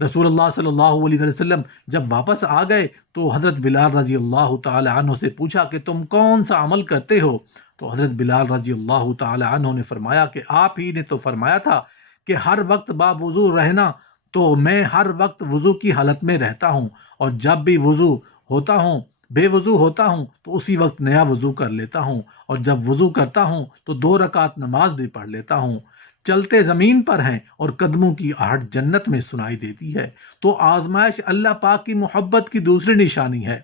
رسول اللہ صلی اللہ علیہ وسلم جب واپس آ گئے تو حضرت بلال رضی اللہ تعالی عنہ سے پوچھا کہ تم کون سا عمل کرتے ہو؟ تو حضرت بلال رضی اللہ تعالی عنہ نے فرمایا کہ آپ ہی نے تو فرمایا تھا کہ ہر وقت باوضو رہنا، تو میں ہر وقت وضو کی حالت میں رہتا ہوں، اور جب بھی وضو ہوتا ہوں بے وضو ہوتا ہوں تو اسی وقت نیا وضو کر لیتا ہوں، اور جب وضو کرتا ہوں تو 2 رکعت نماز بھی پڑھ لیتا ہوں۔ چلتے زمین پر ہیں اور قدموں کی آہٹ جنت میں سنائی دیتی ہے۔ تو آزمائش اللہ پاک کی محبت کی دوسری نشانی ہے۔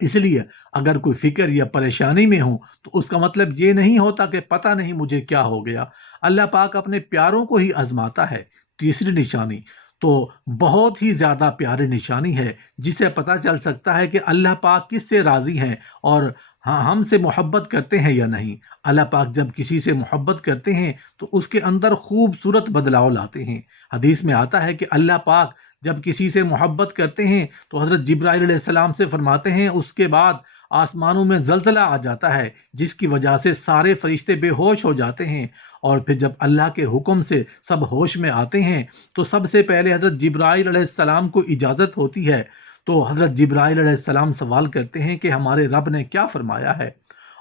اس لیے اگر کوئی فکر یا پریشانی میں ہو تو اس کا مطلب یہ نہیں ہوتا کہ پتہ نہیں مجھے کیا ہو گیا۔ اللہ پاک اپنے پیاروں کو ہی آزماتا ہے۔ تیسری نشانی تو بہت ہی زیادہ پیاری نشانی ہے، جسے پتہ چل سکتا ہے کہ اللہ پاک کس سے راضی ہیں اور ہاں ہم سے محبت کرتے ہیں یا نہیں۔ اللہ پاک جب کسی سے محبت کرتے ہیں تو اس کے اندر خوبصورت بدلاؤ لاتے ہیں۔ حدیث میں آتا ہے کہ اللہ پاک جب کسی سے محبت کرتے ہیں تو حضرت جبرائیل علیہ السلام سے فرماتے ہیں اس کے بعد آسمانوں میں زلزلہ آ جاتا ہے، جس کی وجہ سے سارے فرشتے بے ہوش ہو جاتے ہیں، اور پھر جب اللہ کے حکم سے سب ہوش میں آتے ہیں تو سب سے پہلے حضرت جبرائیل علیہ السلام کو اجازت ہوتی ہے، تو حضرت جبرائیل علیہ السلام سوال کرتے ہیں کہ ہمارے رب نے کیا فرمایا ہے،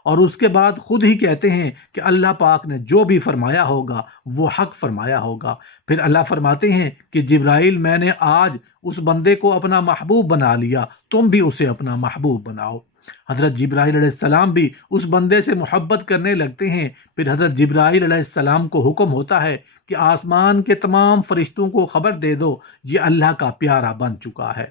اور اس کے بعد خود ہی کہتے ہیں کہ اللہ پاک نے جو بھی فرمایا ہوگا وہ حق فرمایا ہوگا۔ پھر اللہ فرماتے ہیں کہ جبرائیل میں نے آج اس بندے کو اپنا محبوب بنا لیا، تم بھی اسے اپنا محبوب بناؤ۔ حضرت جبرائیل علیہ السلام بھی اس بندے سے محبت کرنے لگتے ہیں۔ پھر حضرت جبرائیل علیہ السلام کو حکم ہوتا ہے کہ آسمان کے تمام فرشتوں کو خبر دے دو یہ اللہ کا پیارا بن چکا ہے۔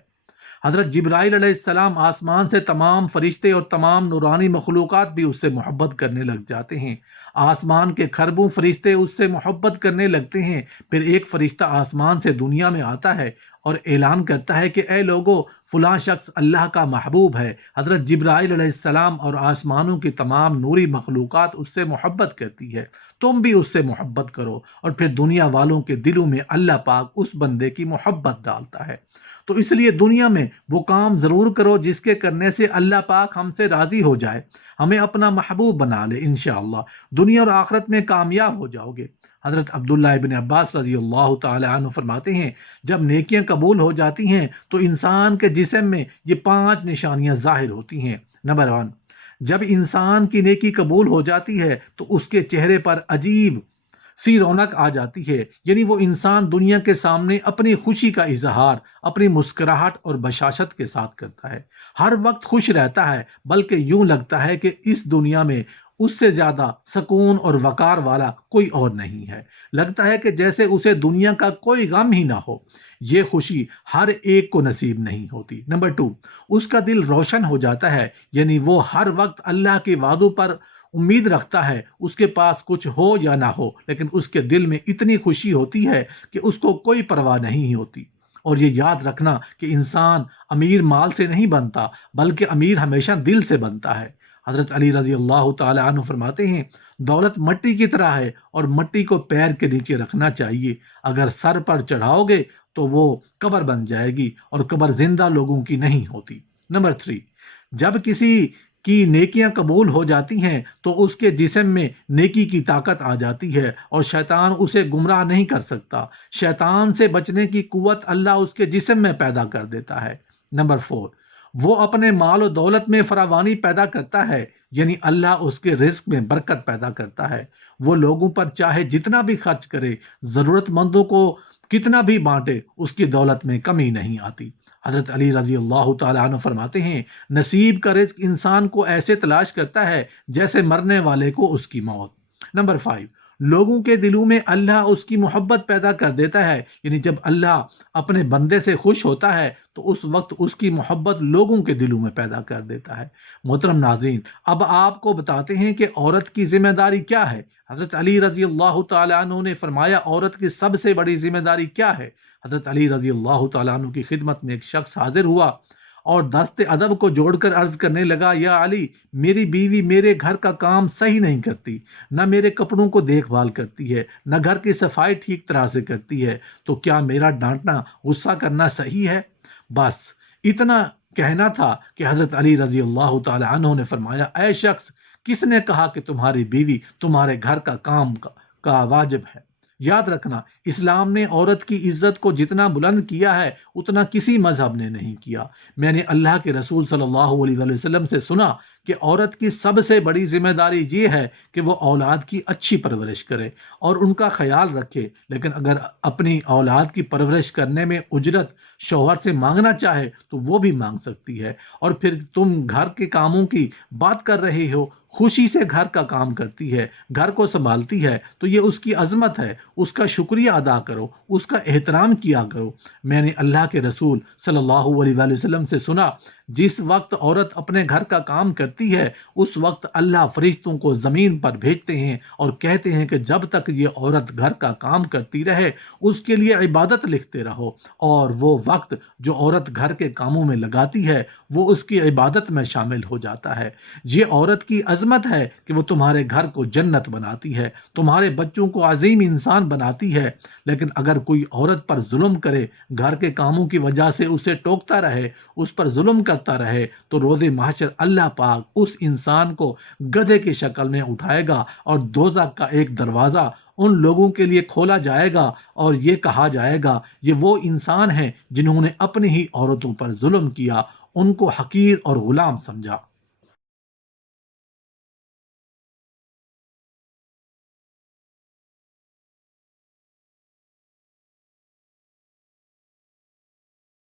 حضرت جبرائیل علیہ السلام آسمان سے تمام فرشتے اور تمام نورانی مخلوقات بھی اس سے محبت کرنے لگ جاتے ہیں۔ آسمان کے کھربوں فرشتے اس سے محبت کرنے لگتے ہیں۔ پھر ایک فرشتہ آسمان سے دنیا میں آتا ہے اور اعلان کرتا ہے کہ اے لوگو، فلاں شخص اللہ کا محبوب ہے۔ حضرت جبرائیل علیہ السلام اور آسمانوں کی تمام نوری مخلوقات اس سے محبت کرتی ہے، تم بھی اس سے محبت کرو، اور پھر دنیا والوں کے دلوں میں اللہ پاک اس بندے کی محبت ڈالتا ہے۔ تو اس لیے دنیا میں وہ کام ضرور کرو جس کے کرنے سے اللہ پاک ہم سے راضی ہو جائے، ہمیں اپنا محبوب بنا لے، انشاءاللہ دنیا اور آخرت میں کامیاب ہو جاؤ گے۔ حضرت عبداللہ ابن عباس رضی اللہ تعالی عنہ فرماتے ہیں جب نیکیاں قبول ہو جاتی ہیں تو انسان کے جسم میں یہ 5 نشانیاں ظاہر ہوتی ہیں۔ نمبر 1، جب انسان کی نیکی قبول ہو جاتی ہے تو اس کے چہرے پر عجیب سی رونق آ جاتی ہے، یعنی وہ انسان دنیا کے سامنے اپنی خوشی کا اظہار اپنی مسکراہٹ اور بشاشت کے ساتھ کرتا ہے، ہر وقت خوش رہتا ہے، بلکہ یوں لگتا ہے کہ اس دنیا میں اس سے زیادہ سکون اور وقار والا کوئی اور نہیں ہے، لگتا ہے کہ جیسے اسے دنیا کا کوئی غم ہی نہ ہو۔ یہ خوشی ہر ایک کو نصیب نہیں ہوتی۔ نمبر 2، اس کا دل روشن ہو جاتا ہے، یعنی وہ ہر وقت اللہ کے وعدوں پر امید رکھتا ہے، اس کے پاس کچھ ہو یا نہ ہو لیکن اس کے دل میں اتنی خوشی ہوتی ہے کہ اس کو کوئی پرواہ نہیں ہوتی۔ اور یہ یاد رکھنا کہ انسان امیر مال سے نہیں بنتا بلکہ امیر ہمیشہ دل سے بنتا ہے۔ حضرت علی رضی اللہ تعالی عنہ فرماتے ہیں دولت مٹی کی طرح ہے اور مٹی کو پیر کے نیچے رکھنا چاہیے، اگر سر پر چڑھاؤ گے تو وہ قبر بن جائے گی اور قبر زندہ لوگوں کی نہیں ہوتی۔ نمبر 3، جب کسی کی نیکیاں قبول ہو جاتی ہیں تو اس کے جسم میں نیکی کی طاقت آ جاتی ہے اور شیطان اسے گمراہ نہیں کر سکتا۔ شیطان سے بچنے کی قوت اللہ اس کے جسم میں پیدا کر دیتا ہے۔ نمبر 4، وہ اپنے مال و دولت میں فراوانی پیدا کرتا ہے، یعنی اللہ اس کے رزق میں برکت پیدا کرتا ہے۔ وہ لوگوں پر چاہے جتنا بھی خرچ کرے، ضرورت مندوں کو کتنا بھی بانٹے، اس کی دولت میں کمی نہیں آتی۔ حضرت علی رضی اللہ تعالیٰ عنہ فرماتے ہیں نصیب کا رزق انسان کو ایسے تلاش کرتا ہے جیسے مرنے والے کو اس کی موت۔ نمبر 5، لوگوں کے دلوں میں اللہ اس کی محبت پیدا کر دیتا ہے، یعنی جب اللہ اپنے بندے سے خوش ہوتا ہے تو اس وقت اس کی محبت لوگوں کے دلوں میں پیدا کر دیتا ہے۔ محترم ناظرین، اب آپ کو بتاتے ہیں کہ عورت کی ذمہ داری کیا ہے۔ حضرت علی رضی اللہ تعالیٰ عنہ نے فرمایا عورت کی سب سے بڑی ذمہ داری کیا ہے؟ حضرت علی رضی اللہ تعالیٰ عنہ کی خدمت میں ایک شخص حاضر ہوا اور دست ادب کو جوڑ کر عرض کرنے لگا یا علی، میری بیوی میرے گھر کا کام صحیح نہیں کرتی، نہ میرے کپڑوں کو دیکھ بھال کرتی ہے، نہ گھر کی صفائی ٹھیک طرح سے کرتی ہے، تو کیا میرا ڈانٹنا غصہ کرنا صحیح ہے؟ بس اتنا کہنا تھا کہ حضرت علی رضی اللہ تعالی عنہ نے فرمایا اے شخص، کس نے کہا کہ تمہاری بیوی تمہارے گھر کا کام کا واجب ہے؟ یاد رکھنا، اسلام نے عورت کی عزت کو جتنا بلند کیا ہے اتنا کسی مذہب نے نہیں کیا۔ میں نے اللہ کے رسول صلی اللہ علیہ وآلہ وسلم سے سنا کہ عورت کی سب سے بڑی ذمہ داری یہ ہے کہ وہ اولاد کی اچھی پرورش کرے اور ان کا خیال رکھے، لیکن اگر اپنی اولاد کی پرورش کرنے میں اجرت شوہر سے مانگنا چاہے تو وہ بھی مانگ سکتی ہے، اور پھر تم گھر کے کاموں کی بات کر رہے ہو، خوشی سے گھر کا کام کرتی ہے، گھر کو سنبھالتی ہے، تو یہ اس کی عظمت ہے، اس کا شکریہ ادا کرو، اس کا احترام کیا کرو۔ میں نے اللہ کے رسول صلی اللہ علیہ وآلہ وسلم سے سنا، جس وقت عورت اپنے گھر کا کام کرتی ہے اس وقت اللہ فرشتوں کو زمین پر بھیجتے ہیں اور کہتے ہیں کہ جب تک یہ عورت گھر کا کام کرتی رہے اس کے لیے عبادت لکھتے رہو، اور وہ وقت جو عورت گھر کے کاموں میں لگاتی ہے وہ اس کی عبادت میں شامل ہو جاتا ہے۔ یہ عورت کی عظمت ہے کہ وہ تمہارے گھر کو جنت بناتی ہے، تمہارے بچوں کو عظیم انسان بناتی ہے۔ لیکن اگر کوئی عورت پر ظلم کرے، گھر کے کاموں کی وجہ سے اسے ٹوکتا رہے، اس پر ظلم کرتا رہے، تو روز محشر اللہ پاک اس انسان کو گدھے کی شکل میں اٹھائے گا اور دوزخ کا ایک دروازہ ان لوگوں کے لیے کھولا جائے گا اور یہ کہا جائے گا یہ وہ انسان ہیں جنہوں نے اپنی ہی عورتوں پر ظلم کیا، ان کو حقیر اور غلام سمجھا۔